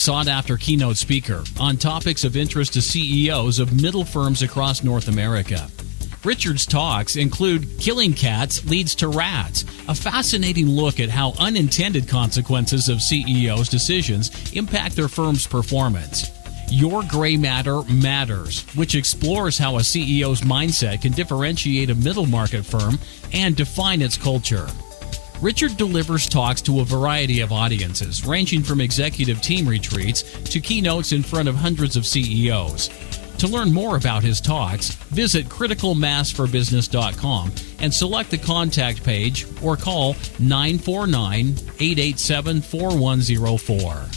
Sought-after keynote speaker on topics of interest to CEOs of middle firms across North America. Richard's talks include Killing Cats Leads to Rats, a fascinating look at how unintended consequences of CEOs' decisions impact their firm's performance. Your Gray Matter Matters, which explores how a CEO's mindset can differentiate a middle market firm and define its culture. Richard delivers talks to a variety of audiences, ranging from executive team retreats to keynotes in front of hundreds of CEOs. To learn more about his talks, visit criticalmassforbusiness.com and select the contact page or call 949-887-4104.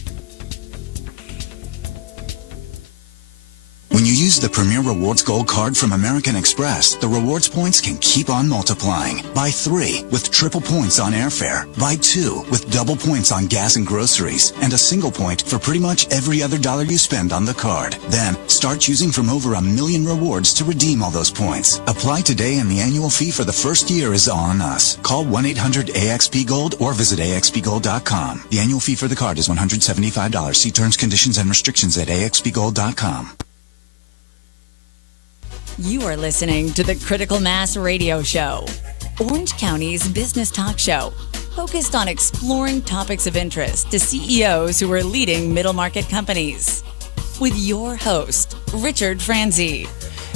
When you use the Premier Rewards Gold Card from American Express, the rewards points can keep on multiplying. Buy 3 with triple points on airfare. Buy 2 with double points on gas and groceries. And a single point for pretty much every other dollar you spend on the card. Then, start choosing from over 1 million rewards to redeem all those points. Apply today and the annual fee for the first year is on us. Call 1-800-AXP-GOLD or visit axpgold.com. The annual fee for the card is $175. See terms, conditions, and restrictions at axpgold.com. You are listening to the Critical Mass Radio Show, Orange County's business talk show, focused on exploring topics of interest to CEOs who are leading middle market companies. With your host, Richard Franzi.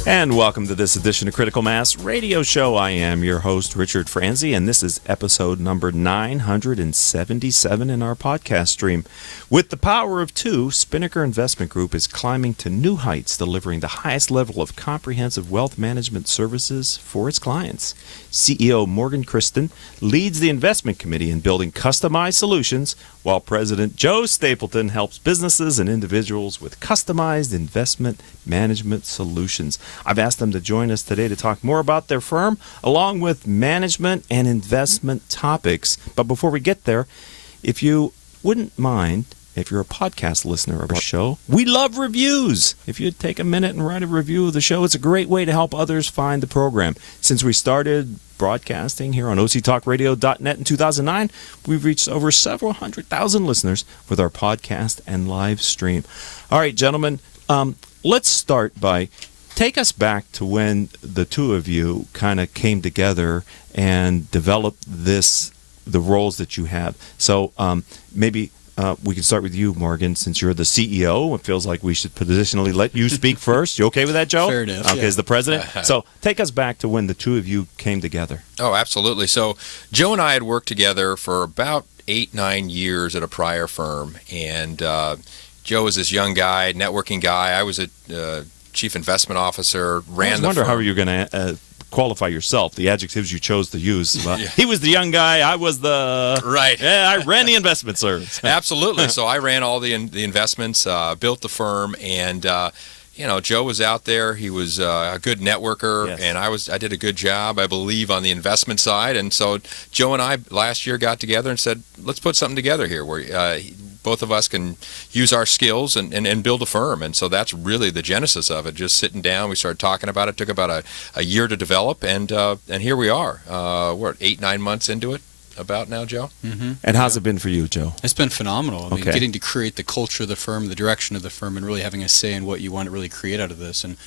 And welcome to this edition of Critical Mass Radio Show. I am your host, Richard Franzi, and this is episode number 977 in our podcast stream. With the power of 2, Spinnaker Investment Group is climbing to new heights, delivering the highest level of comprehensive wealth management services for its clients. CEO Morgan Christen leads the investment committee in building customized solutions, while President Joe Stapleton helps businesses and individuals with customized investment management solutions. I've asked them to join us today to talk more about their firm, along with management and investment topics. But before we get there, if you wouldn't mind, if you're a podcast listener of our show, we love reviews. If you'd take a minute and write a review of the show, it's a great way to help others find the program. Since we started broadcasting here on octalkradio.net in 2009, we've reached over several 100,000 listeners with our podcast and live stream. All right, gentlemen, let's start by take us back to when the two of you kind of came together and developed the roles that you have. So maybe we can start with you, Morgan, since you're the CEO. It feels like we should positionally let you speak first. You okay with that, Joe? Fair enough. Okay, as the president. So take us back to when the two of you came together. Oh, absolutely. So Joe and I had worked together for about 8-9 years at a prior firm. And Joe was this young guy, networking guy. I was a chief investment officer, ran the firm. I wonder how you were going to qualify yourself, the adjectives you chose to use. He was the young guy, I was the... Right. Yeah, I ran the investment service. Absolutely. So I ran all the investments, built the firm, and Joe was out there. He was a good networker, yes. And I did a good job, I believe, on the investment side. And so Joe and I last year got together and said, let's put something together here where both of us can use our skills and build a firm. And so that's really the genesis of it. Just sitting down, we started talking about it. It took about a year to develop, and here we are. We're 8-9 months into it about now, Joe. Mm-hmm. And how's it been for you, Joe? It's been phenomenal. I mean, getting to create the culture of the firm, the direction of the firm, and really having a say in what you want to really create out of this, and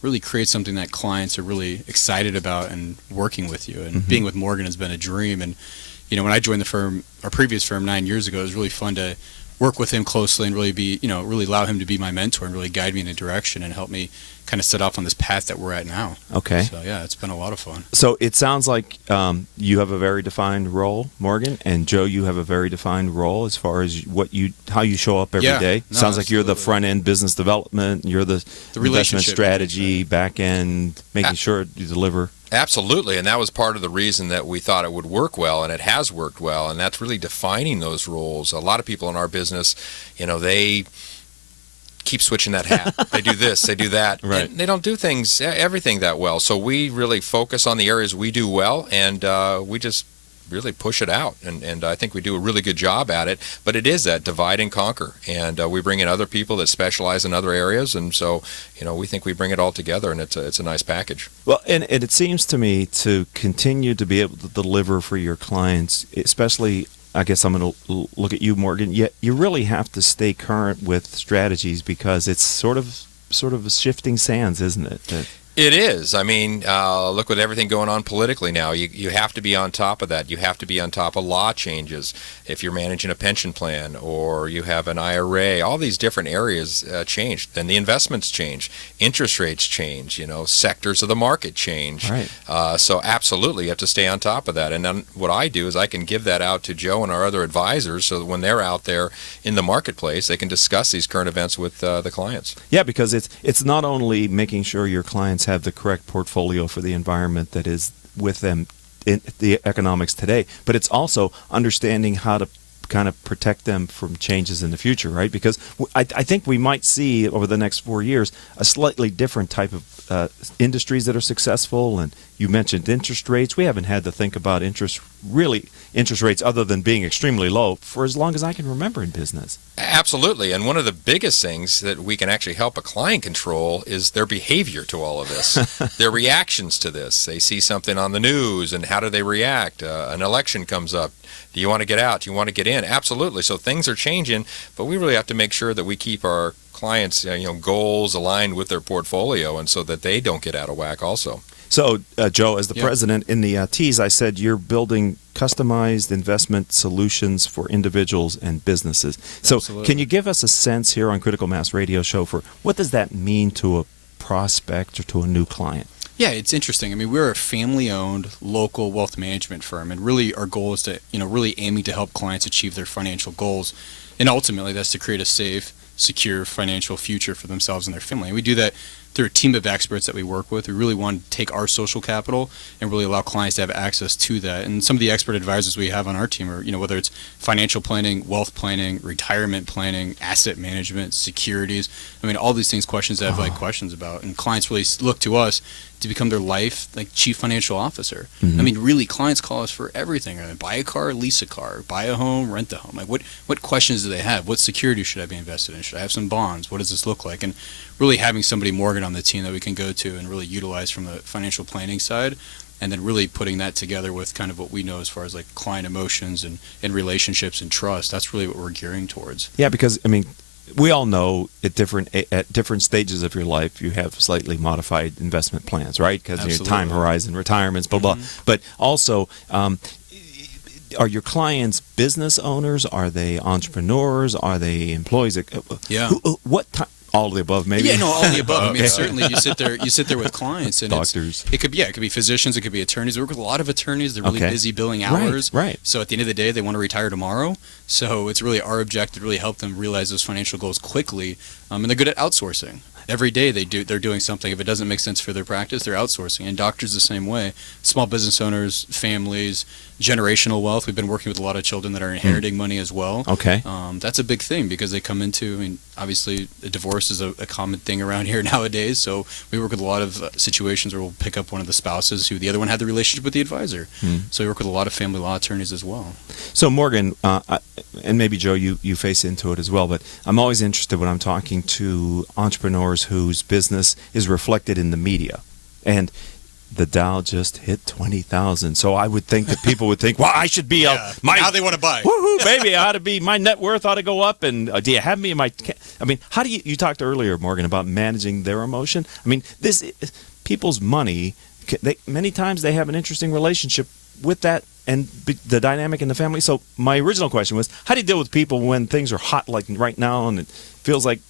really create something that clients are really excited about and working with you. And being with Morgan has been a dream. And when I joined the firm, our previous firm 9 years ago, it was really fun to work with him closely and really really allow him to be my mentor and really guide me in a direction and help me kind of set off on this path that we're at now. Okay. So yeah, it's been a lot of fun. So it sounds like you have a very defined role, Morgan, and Joe, you have a very defined role as far as how you show up every day. No, sounds like you're the front end business development, you're the investment strategy, back end, making sure you deliver. Absolutely, and that was part of the reason that we thought it would work well, and it has worked well, and that's really defining those roles. A lot of people in our business, they keep switching that hat. They do this, they do that. Right. And they don't do everything that well. So we really focus on the areas we do well, and we just really push it out. And I think we do a really good job at it. But it is that divide and conquer. And we bring in other people that specialize in other areas. And so, we think we bring it all together, and it's a nice package. Well, and it seems to me to continue to be able to deliver for your clients, especially I guess I'm going to look at you, Morgan. You really have to stay current with strategies because it's sort of shifting sands, isn't it? It is. I mean, look with everything going on politically now. You have to be on top of that. You have to be on top of law changes. If you're managing a pension plan or you have an IRA, all these different areas change. Then the investments change. Interest rates change. Sectors of the market change. Right. So absolutely, you have to stay on top of that. And then what I do is I can give that out to Joe and our other advisors so that when they're out there in the marketplace, they can discuss these current events with the clients. Yeah, because it's not only making sure your clients have the correct portfolio for the environment that is with them in the economics today, but it's also understanding how to kind of protect them from changes in the future, right? Because I think we might see over the next 4 years a slightly different type of industries that are successful. And you mentioned interest rates. We haven't had to think about interest rates other than being extremely low for as long as I can remember in business. Absolutely. And one of the biggest things that we can actually help a client control is their behavior to all of this, their reactions to this. They see something on the news, and how do they react? An election comes up. Do you want to get out? Do you want to get in? Absolutely. So things are changing, but we really have to make sure that we keep our clients' goals aligned with their portfolio, and so that they don't get out of whack also. So, Joe, as the president in the tease, I said you're building customized investment solutions for individuals and businesses. So Absolutely. Can you give us a sense here on Critical Mass Radio Show for what does that mean to a prospect or to a new client? Yeah, it's interesting. I mean, we're a family-owned local wealth management firm, and really our goal is to, really aiming to help clients achieve their financial goals. And ultimately, that's to create a safe, secure financial future for themselves and their family. And we do that through a team of experts that we work with. We really want to take our social capital and really allow clients to have access to that. And some of the expert advisors we have on our team are, whether it's financial planning, wealth planning, retirement planning, asset management, securities. I mean, all these things, questions that have questions about. And clients really look to us to become their life chief financial officer. Mm-hmm. I mean, really, clients call us for everything. Buy a car, lease a car, buy a home, rent a home. What questions do they have? What security should I be invested in? Should I have some bonds? What does this look like? And really having somebody, Morgan, on the team that we can go to and really utilize from the financial planning side, and then really putting that together with kind of what we know as far as client emotions and relationships and trust. That's really what we're gearing towards. Yeah, because, I mean, we all know at different stages of your life, you have slightly modified investment plans, right? Because your time horizon, retirements, blah, blah. But also, are your clients business owners? Are they entrepreneurs? Are they employees? Yeah. What time? All of the above, maybe. Yeah, no, all of the above. I mean, certainly you sit there with clients and doctors. It could be physicians, it could be attorneys. We work with a lot of attorneys. They're really busy billing hours. Right. So at the end of the day, they want to retire tomorrow. So it's really our objective to really help them realize those financial goals quickly. And they're good at outsourcing. Every day they're doing something. If it doesn't make sense for their practice, they're outsourcing. And doctors the same way. Small business owners, families, generational wealth. We've been working with a lot of children that are inheriting money as well. Okay. That's a big thing because they come into, obviously, a divorce is a common thing around here nowadays. So we work with a lot of situations where we'll pick up one of the spouses who the other one had the relationship with the advisor. So we work with a lot of family law attorneys as well. So Morgan, and maybe Joe, you face into it as well, but I'm always interested when I'm talking to entrepreneurs whose business is reflected in the media. And the Dow just hit 20,000. So I would think that people would think, well, I should be now they want to buy. Woohoo, baby, I ought to be, my net worth ought to go up. And do you have me in my, I mean, how do you talked earlier, Morgan, about managing their emotion? I mean, people's money, many times they have an interesting relationship with that and the dynamic in the family. So my original question was, how do you deal with people when things are hot like right now and it feels like,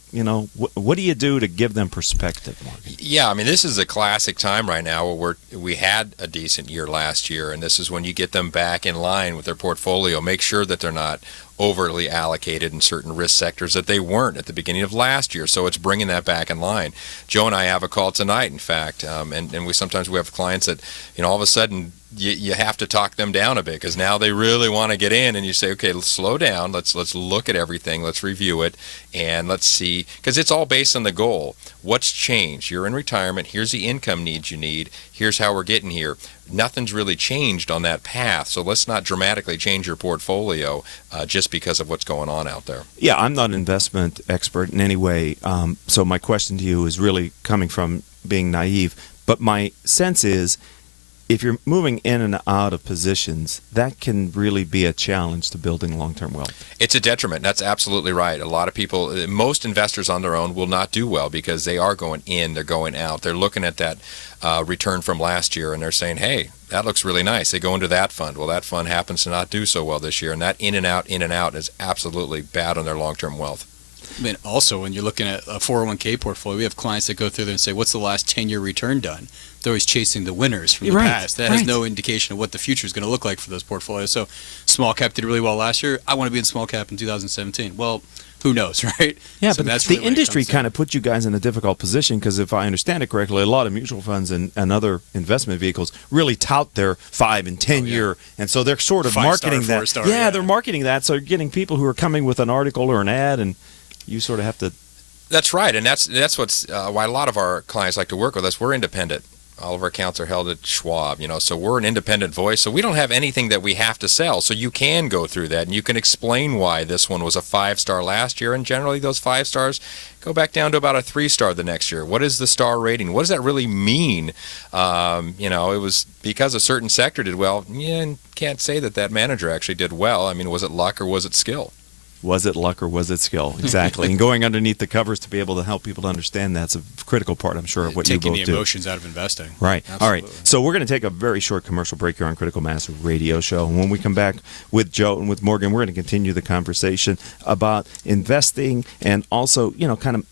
what do you do to give them perspective, Morgan? Yeah, I mean, this is a classic time right now where we had a decent year last year, and this is when you get them back in line with their portfolio. Make sure that they're not overly allocated in certain risk sectors that they weren't at the beginning of last year. So it's bringing that back in line. Joe and I have a call tonight, in fact, and we sometimes have clients that, all of a sudden, you have to talk them down a bit because now they really want to get in, and you say, okay, let's slow down. Let's look at everything. Let's review it, and let's see, because it's all based on the goal. What's changed? You're in retirement. Here's the income needs you need. Here's how we're getting here. Nothing's really changed on that path, so let's not dramatically change your portfolio just because of what's going on out there. Yeah, I'm not an investment expert in any way, so my question to you is really coming from being naive, but my sense is if you're moving in and out of positions, that can really be a challenge to building long-term wealth. It's a detriment. That's absolutely right. A lot of people, most investors on their own will not do well because they are going in, they're going out. They're looking at that return from last year and they're saying, hey, that looks really nice. They go into that fund. Well, that fund happens to not do so well this year, and that in and out is absolutely bad on their long-term wealth. I mean, also, when you're looking at a 401k portfolio, we have clients that go through there and say, what's the last 10-year return done? They're always chasing the winners from the past. That has no indication of what the future is going to look like for those portfolios. So small cap did really well last year. I want to be in small cap in 2017. Well, who knows, right? Yeah, so but that's the industry kind of put you guys in a difficult position because if I understand it correctly, a lot of mutual funds and other investment vehicles really tout their 5 and 10 year, and so they're sort of marketing that. They're marketing that, so you're getting people who are coming with an article or an ad, and you sort of have to. That's right, and that's what's why a lot of our clients like to work with us. We're independent. All of our accounts are held at Schwab, so we're an independent voice. So we don't have anything that we have to sell. So you can go through that, and you can explain why this one was a 5-star last year, and generally those 5 stars go back down to about a 3-star the next year. What is the star rating? What does that really mean? It was because a certain sector did well. Yeah, can't say that manager actually did well. I mean, was it luck or was it skill? Was it luck or was it skill? Exactly. And going underneath the covers to be able to help people to understand that's a critical part, I'm sure, of what you both do. Taking the emotions out of investing. Right. Absolutely. All right. So we're going to take a very short commercial break here on Critical Mass Radio Show. And when we come back with Joe and with Morgan, we're going to continue the conversation about investing and also, kind of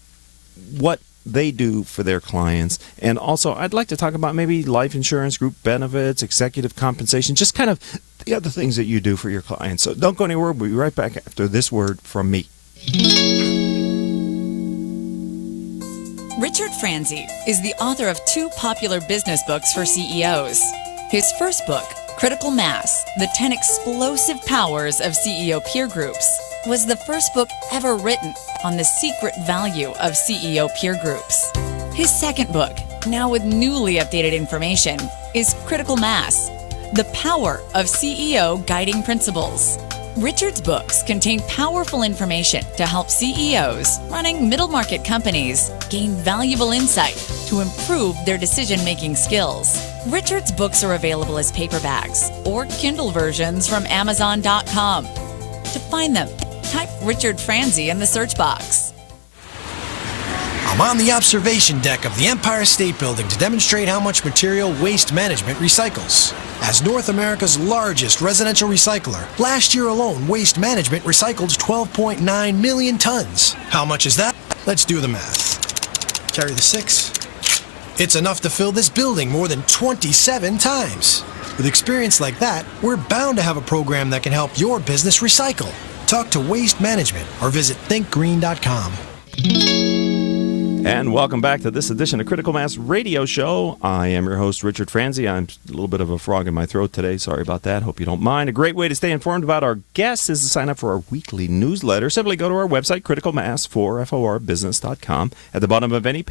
what they do for their clients. And also, I'd like to talk about maybe life insurance, group benefits, executive compensation, just kind of the other things that you do for your clients. So don't go anywhere. We'll be right back after this word from me. Richard Franzi is the author of 2 popular business books for CEOs. His first book, Critical Mass, The 10 Explosive Powers of CEO Peer Groups, was the first book ever written on the secret value of CEO peer groups. His second book, now with newly updated information, is Critical Mass, The Power of CEO Guiding Principles. Richard's books contain powerful information to help CEOs running middle market companies gain valuable insight to improve their decision-making skills. Richard's books are available as paperbacks or Kindle versions from Amazon.com. To find them, type Richard Franzi in the search box. I'm on the observation deck of the Empire State Building to demonstrate how much material Waste Management recycles. As North America's largest residential recycler, last year alone, Waste Management recycled 12.9 million tons. How much is that? Let's do the math. Carry the 6. It's enough to fill this building more than 27 times. With experience like that, we're bound to have a program that can help your business recycle. Talk to Waste Management or visit thinkgreen.com. And welcome back to this edition of Critical Mass Radio Show. I am your host, Richard Franzi. I'm a little bit of a frog in my throat today. Sorry about that. Hope you don't mind. A great way to stay informed about our guests is to sign up for our weekly newsletter. Simply go to our website, criticalmass4forbusiness.com. At the bottom of any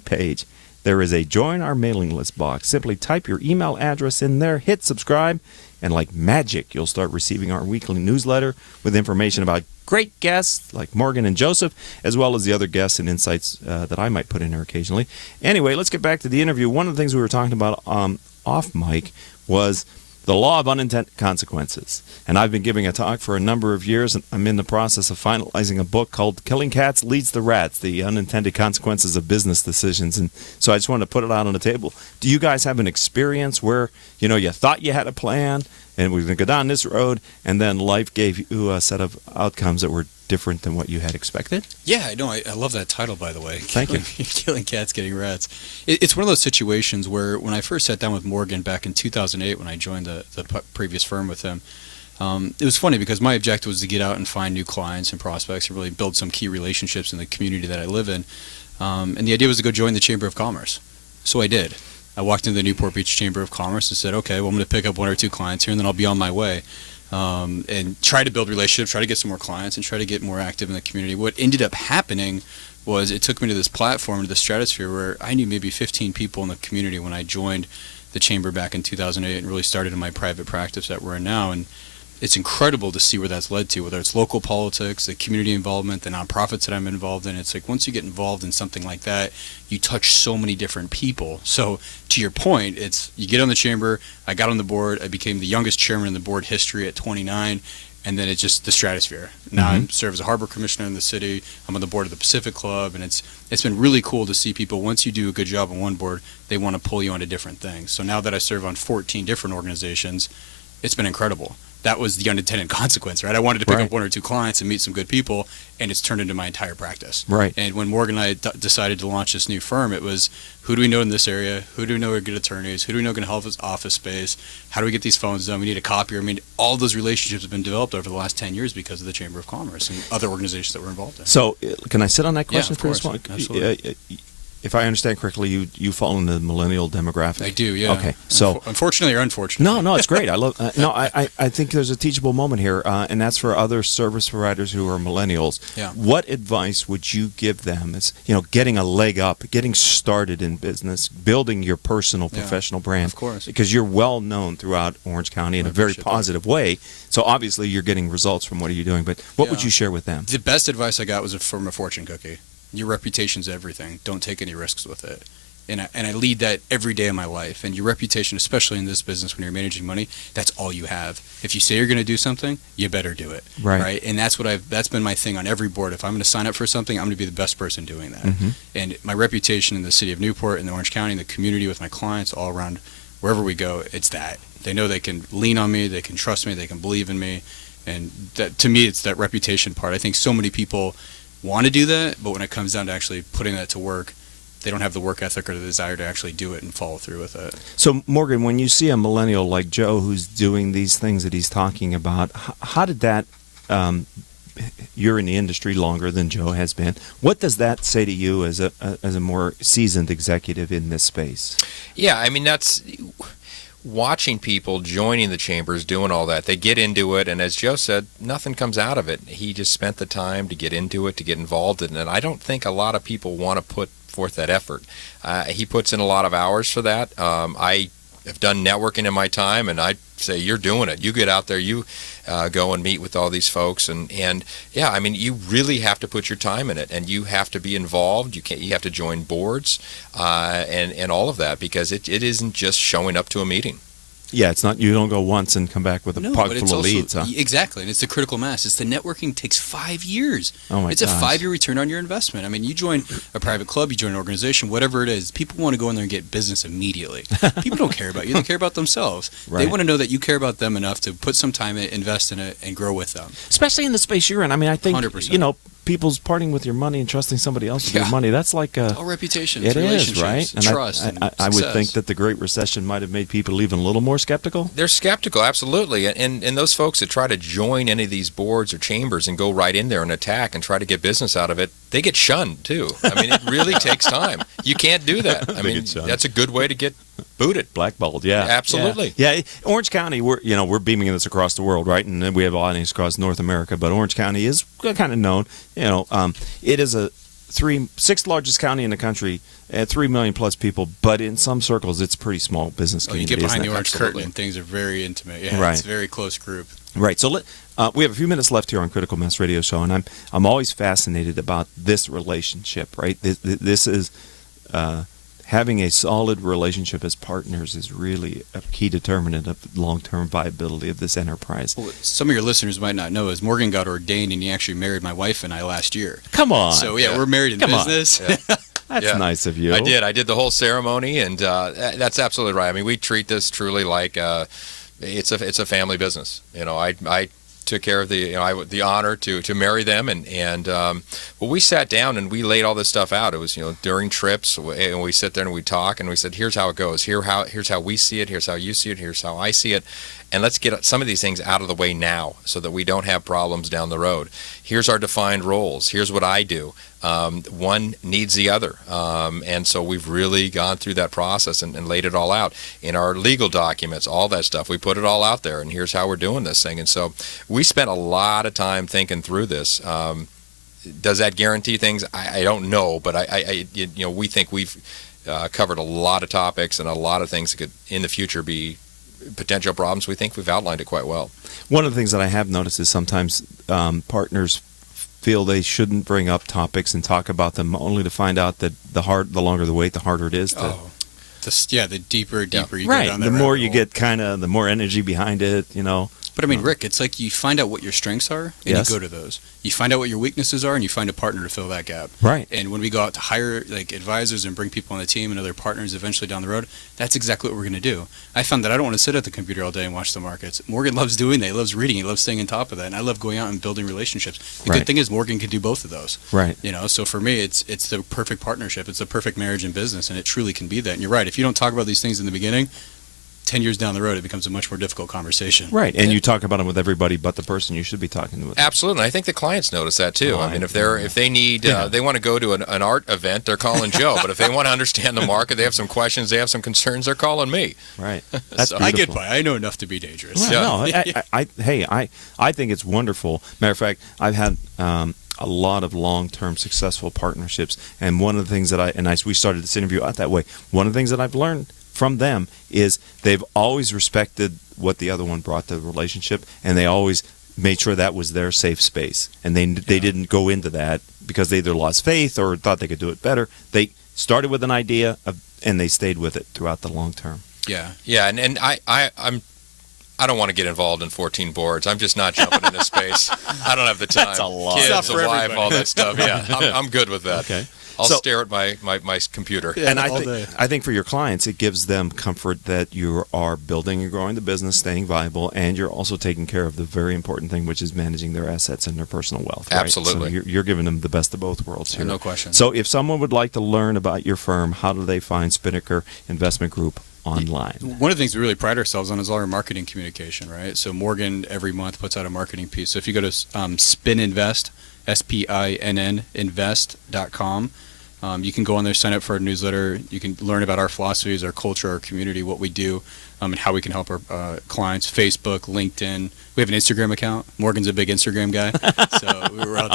page, there is a Join Our Mailing List box. Simply type your email address in there, hit subscribe, and like magic, you'll start receiving our weekly newsletter with information about great guests like Morgan and Joseph, as well as the other guests and insights that I might put in there occasionally. Anyway, let's get back to the interview. One of the things we were talking about off mic was the law of unintended consequences. And I've been giving a talk for a number of years, and I'm in the process of finalizing a book called Killing Cats Leads the Rats, The Unintended Consequences of Business Decisions. And so I just wanted to put it out on the table. Do you guys have an experience where, you thought you had a plan, and we're going to go down this road, and then life gave you a set of outcomes that were different than what you had expected? Yeah, I know. I love that title, by the way. Thank you. Killing Cats, Getting Rats. It's one of those situations where when I first sat down with Morgan back in 2008 when I joined the previous firm with him, it was funny because my objective was to get out and find new clients and prospects and really build some key relationships in the community that I live in. And the idea was to go join the Chamber of Commerce. So I did. I walked into the Newport Beach Chamber of Commerce and said, okay, well, I'm going to pick up 1 or 2 clients here and then I'll be on my way. And try to build relationships, try to get some more clients, and try to get more active in the community. What ended up happening was it took me to this platform, to the stratosphere, where I knew maybe 15 people in the community when I joined the chamber back in 2008 and really started in my private practice that we're in now. And it's incredible to see where that's led to, whether it's local politics, the community involvement, the nonprofits that I'm involved in. It's like once you get involved in something like that, you touch so many different people. So to your point, it's you get on the chamber. I got on the board. I became the youngest chairman in the board history at 29. And then it's just the stratosphere. Now I serve as a harbor commissioner in the city. I'm on the board of the Pacific Club, and it's been really cool to see people, once you do a good job on one board, they want to pull you onto different things. So now that I serve on 14 different organizations, it's been incredible. That was the unintended consequence, right? I wanted to pick up one or two clients and meet some good people, and it's turned into my entire practice. Right. And when Morgan and I decided to launch this new firm, it was, who do we know in this area? Who do we know are good attorneys? Who do we know can help us office space? How do we get these phones done? We need a copier. I mean, all those relationships have been developed over the last 10 years because of the Chamber of Commerce and other organizations that we're involved in. So can I sit on that question for this one? Absolutely. If I understand correctly, you fall in the millennial demographic. I do, yeah. Okay, so unfortunately or unfortunately. No, it's great. I love. I think there's a teachable moment here, and that's for other service providers who are millennials. Yeah. What advice would you give them as getting a leg up, getting started in business, building your personal professional brand? Of course, because you're well known throughout Orange County in a very positive way. So obviously you're getting results from what are you doing. But what would you share with them? The best advice I got was from a fortune cookie. Your reputation's everything. Don't take any risks with it. And I lead that every day of my life. And your reputation, especially in this business when you're managing money, that's all you have. If you say you're going to do something, you better do it. Right? And that's been my thing on every board. If I'm going to sign up for something, I'm going to be the best person doing that. And my reputation in the city of Newport, in the Orange County, in the community with my clients all around, wherever we go, it's that. They know they can lean on me, they can trust me, they can believe in me. And that, to me, it's that reputation part. I think so many people want to do that, but when it comes down to actually putting that to work, they don't have the work ethic or the desire to actually do it and follow through with it. So, Morgan, when you see a millennial like Joe who's doing these things that he's talking about, how did that, you're in the industry longer than Joe has been, what does that say to you as a more seasoned executive in this space? Yeah, I mean, that's watching people joining the chambers, doing all that. They get into it, and as Joe said, nothing comes out of it. He just spent the time to get into it, to get involved in it, and I don't think a lot of people want to put forth that effort. He puts in a lot of hours for that. I have done networking in my time, and I say, you're doing it. You get out there, you go and meet with all these folks, and yeah, I mean, you really have to put your time in it, and you have to be involved. You have to join boards, and all of that, because it isn't just showing up to a meeting. Yeah, it's not, you don't go once and come back with a pocket full of leads, huh? Exactly, and it's the critical mass. It's the networking takes 5 years. Oh my It's a 5-year return on your investment. I mean, you join a private club, you join an organization, whatever it is, people want to go in there and get business immediately. People don't care about you, they care about themselves. Right. They want to know that you care about them enough to put some time in it, invest in it, and grow with them. Especially in the space you're in. I mean, I think, 100%. People's parting with your money and trusting somebody else with your money, that's like all reputation. It is, right? And trust. I would think that the Great Recession might have made people even a little more skeptical. They're skeptical, absolutely. And those folks that try to join any of these boards or chambers and go right in there and attack and try to get business out of it, they get shunned, too. I mean, it really takes time. You can't do that. I mean, that's a good way to get booted. Blackballed, yeah. Absolutely. Yeah. Orange County, we're beaming this across the world, right? And we have audience across North America, but Orange County is kind of known. It is a sixth largest county in the country at 3 million plus people, but in some circles it's a pretty small business community. You get behind the orange curtain and things are very intimate. Yeah, right. It's a very close group. Right. So we have a few minutes left here on Critical Mass Radio Show, and I'm always fascinated about this relationship. Right. This is having a solid relationship as partners is really a key determinant of long-term viability of this enterprise. Well, some of your listeners might not know is Morgan got ordained, and he actually married my wife and I last year. Come on. So we're married in business. That's nice of you. I did the whole ceremony, and that's absolutely right. I mean, we treat this truly like it's a family business. I took care of the honor to marry them, and we sat down and we laid all this stuff out. It was during trips, and we sit there and we talk, and we said, here's how it goes. Here's how we see it. Here's how you see it. Here's how I see it. And let's get some of these things out of the way now so that we don't have problems down the road. Here's our defined roles. Here's what I do. One needs the other. And so we've really gone through that process and laid it all out in our legal documents, all that stuff. We put it all out there, and here's how we're doing this thing. And so we spent a lot of time thinking through this. Does that guarantee things? I don't know, but we think we've covered a lot of topics and a lot of things that could in the future be potential problems, we think we've outlined it quite well. One of the things that I have noticed is sometimes partners feel they shouldn't bring up topics and talk about them, only to find out that the longer the wait, the harder it is to. The deeper you go right. down The more you get, the more energy behind it, But I mean, Rick, it's like you find out what your strengths are, and you go to those. You find out what your weaknesses are, and you find a partner to fill that gap. Right. And when we go out to hire like advisors and bring people on the team and other partners eventually down the road, that's exactly what we're going to do. I found that I don't want to sit at the computer all day and watch the markets. Morgan loves doing that. He loves reading. He loves staying on top of that. And I love going out and building relationships. The good thing is Morgan can do both of those. Right. So for me, it's the perfect partnership. It's the perfect marriage in business, and it truly can be that. And you're right. If you don't talk about these things in the beginning, 10 years down the road, it becomes a much more difficult conversation. Right, and you talk about them with everybody but the person you should be talking with. Absolutely. I think the clients notice that too. I mean, if they need, they want to go to an art event, they're calling Joe. But if they want to understand the market, they have some questions, they have some concerns, they're calling me. Right. That's I get by. I know enough to be dangerous. Well, no, I think it's wonderful. Matter of fact, I've had a lot of long-term successful partnerships, and one of the things that we started this interview out that way. One of the things that I've learned from them is they've always respected what the other one brought to the relationship, and they always made sure that was their safe space. And they didn't go into that because they either lost faith or thought they could do it better. They started with an idea and they stayed with it throughout the long term. Yeah, and I don't want to get involved in 14 boards. I'm just not jumping into space. I don't have the time. That's a lot. Kids, a wife, all that stuff. Yeah, I'm good with that. Okay. I'll stare at my computer. Yeah, and I think for your clients, it gives them comfort that you are building and growing the business, staying viable, and you're also taking care of the very important thing, which is managing their assets and their personal wealth. Right? Absolutely. So you're giving them the best of both worlds here. No question. So if someone would like to learn about your firm, how do they find Spinnaker Investment Group online? One of the things we really pride ourselves on is all our marketing communication, right? So Morgan every month puts out a marketing piece. So if you go to SpinInvest, SPINN invest.com, you can go on there, sign up for our newsletter. You can learn about our philosophies, our culture, our community, what we do, and how we can help our clients. Facebook, LinkedIn. We have an Instagram account. Morgan's a big Instagram guy, so we're out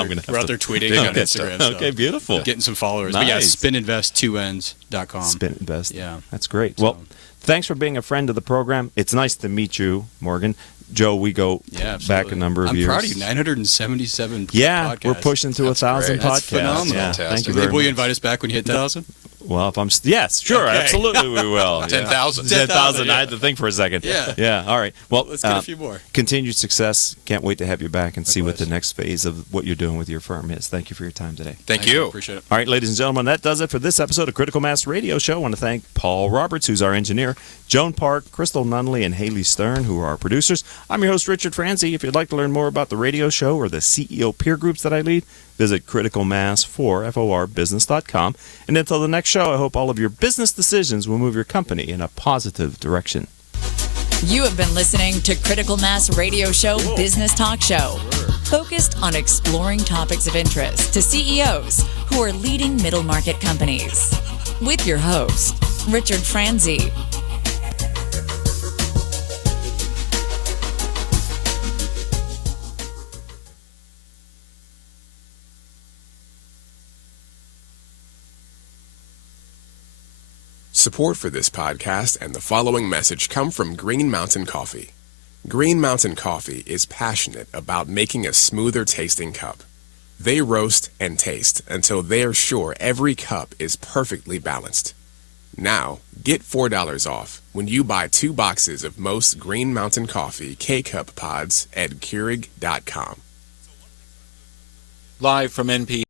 there tweeting on Instagram. So okay, beautiful. Getting some followers. Nice. But yeah, SpinInvest2ends.com. SpinInvest. Yeah. That's great. Well, thanks for being a friend of the program. It's nice to meet you, Morgan. Joe, we go back a number of years. I'm proud of you. 977 Yeah, podcasts. we're pushing to 1,000 podcasts. That's phenomenal. Yeah, thank you very Maybe will you much. invite us back when you hit 1,000? Well, yes, sure, Okay. absolutely we will. 10,000. 10,000. yeah. I had to think for a second. Yeah. All right. Well, Let's get a few more. Continued success. Can't wait to have you back and see what Likewise. the next phase of what you're doing with your firm is. Thank you for your time today. Thank you. Appreciate it. All right, ladies and gentlemen, that does it for this episode of Critical Mass Radio Show. I want to thank Paul Roberts, who's our engineer, Joan Park, Crystal Nunley, and Haley Stern, who are our producers. I'm your host, Richard Franzi. If you'd like to learn more about the radio show or the CEO peer groups that I lead, visit criticalmass4business.com. And until the next show, I hope all of your business decisions will move your company in a positive direction. You have been listening to Critical Mass Radio Show Business Talk Show, focused on exploring topics of interest to CEOs who are leading middle market companies. With your host, Richard Franzi. Support for this podcast and the following message come from Green Mountain Coffee. Green Mountain Coffee is passionate about making a smoother tasting cup. They roast and taste until they are sure every cup is perfectly balanced. Now, get $4 off when you buy 2 boxes of most Green Mountain Coffee K-Cup pods at Keurig.com. Live from NP.